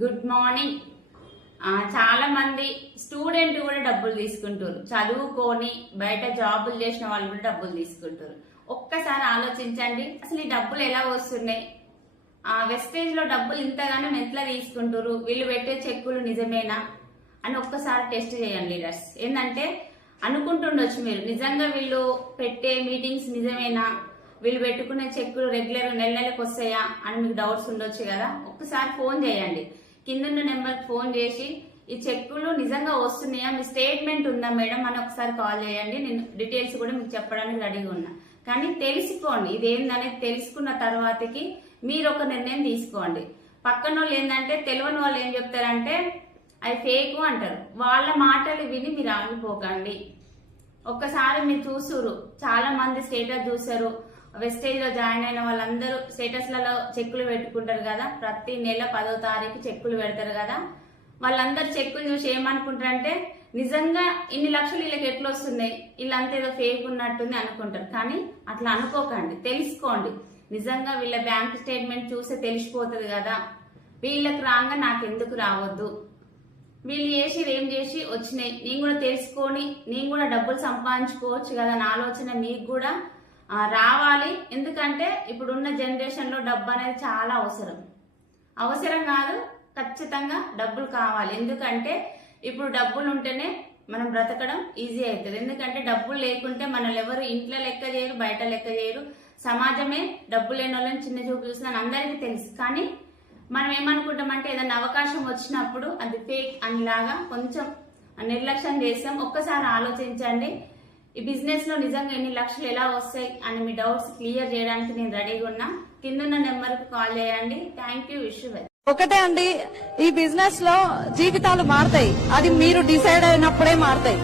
Good morning. చాలా మంది student కూడా డబ్బులు తీసుకుంటారు, చదువుకొని బయట జాబులు చేసిన వాళ్ళు కూడా డబ్బులు తీసుకుంటారు. ఒక్కసారి ఆలోచించండి, అసలు ఈ డబ్బులు ఎలా వస్తున్నాయి, వెస్టేజ్ లో డబ్బులు ఇంతగానో ఎట్లా తీసుకుంటారు, వీళ్ళు పెట్టే చెక్కులు నిజమేనా అని ఒక్కసారి టెస్ట్ చేయండి లీడర్స్. ఏంటంటే అనుకుంటుండొచ్చు మీరు, నిజంగా వీళ్ళు పెట్టే మీటింగ్స్ నిజమేనా, వీళ్ళు పెట్టుకునే చెక్కులు రెగ్యులర్ నెల నెలకు వస్తాయా అని మీకు డౌట్స్ ఉండొచ్చు కదా. ఒక్కసారి ఫోన్ చేయండి, కింద నెంబర్కి ఫోన్ చేసి ఈ చెక్కులు నిజంగా వస్తున్నాయా, మీ స్టేట్మెంట్ ఉందా మేడం అని ఒకసారి కాల్ చేయండి. నేను డీటెయిల్స్ కూడా మీకు చెప్పడానికి రెడీగా ఉన్నా. కానీ తెలుసుకోండి, ఇదేందనేది తెలుసుకున్న తర్వాతకి మీరు ఒక నిర్ణయం తీసుకోండి. పక్కన వాళ్ళు ఏంటంటే తెలియని వాళ్ళు ఏం చెప్తారంటే అవి ఫేక్ అంటారు, వాళ్ళ మాటలు విని మీరు ఆగిపోకండి. ఒక్కసారి మీరు చూసురు, చాలా మంది స్టేటస్ చూసారు, వెస్టేజ్ లో జాయిన్ అయిన వాళ్ళందరూ స్టేటస్లలో చెక్కులు పెట్టుకుంటారు కదా, ప్రతి నెల 10వ తారీఖు చెక్కులు పెడతారు కదా. వాళ్ళందరూ చెక్కులు చూసి ఏమనుకుంటారంటే నిజంగా ఇన్ని లక్షలు వీళ్ళకి ఎట్లా వస్తున్నాయి, వీళ్ళంతా ఏదో ఫేక్ ఉన్నట్టుంది అనుకుంటారు. కానీ అట్లా అనుకోకండి, తెలుసుకోండి. నిజంగా వీళ్ళ బ్యాంక్ స్టేట్మెంట్ చూస్తే తెలిసిపోతుంది కదా, వీళ్ళకి రాగా నాకెందుకు రావద్దు, వీళ్ళు చేసి ఏం చేసి వచ్చినాయి, నేను కూడా తెలుసుకొని నేను కూడా డబ్బులు సంపాదించుకోవచ్చు కదా నా ఆలోచన మీకు కూడా రావాలి. ఎందుకంటే ఇప్పుడున్న జనరేషన్ లో డబ్బు అనేది చాలా అవసరం కాదు, ఖచ్చితంగా డబ్బులు కావాలి. ఎందుకంటే ఇప్పుడు డబ్బులు ఉంటేనే మనం బ్రతకడం ఈజీ అవుతుంది. ఎందుకంటే డబ్బులు లేకుంటే మనల్ని ఎవరు ఇంట్లో లెక్క చేయరు, బయట లెక్క చేయరు. సమాజమే డబ్బులు లేని వాళ్ళని చిన్న చూపు చూస్తుందని అందరికీ తెలుసు. కానీ మనం ఏమనుకుంటామంటే ఏదైనా అవకాశం వచ్చినప్పుడు అది ఫేక్ అనిలాగా కొంచెం నిర్లక్ష్యం చేస్తాం. ఒక్కసారి ఆలోచించండి, ఈ బిజినెస్ లో నిజంగా ఎన్ని లక్షలు ఎలా వస్తాయి అని మీ డౌట్స్ క్లియర్ చేయడానికి నేను రెడీగా ఉన్నా. కింద నెంబర్ కు కాల్ చేయండి. Thank you. Wish you. ఒకటే అండి, ఈ బిజినెస్ లో జీవితాలు మారుతాయి, అది మీరు డిసైడ్ అయినప్పుడే మారుతాయి.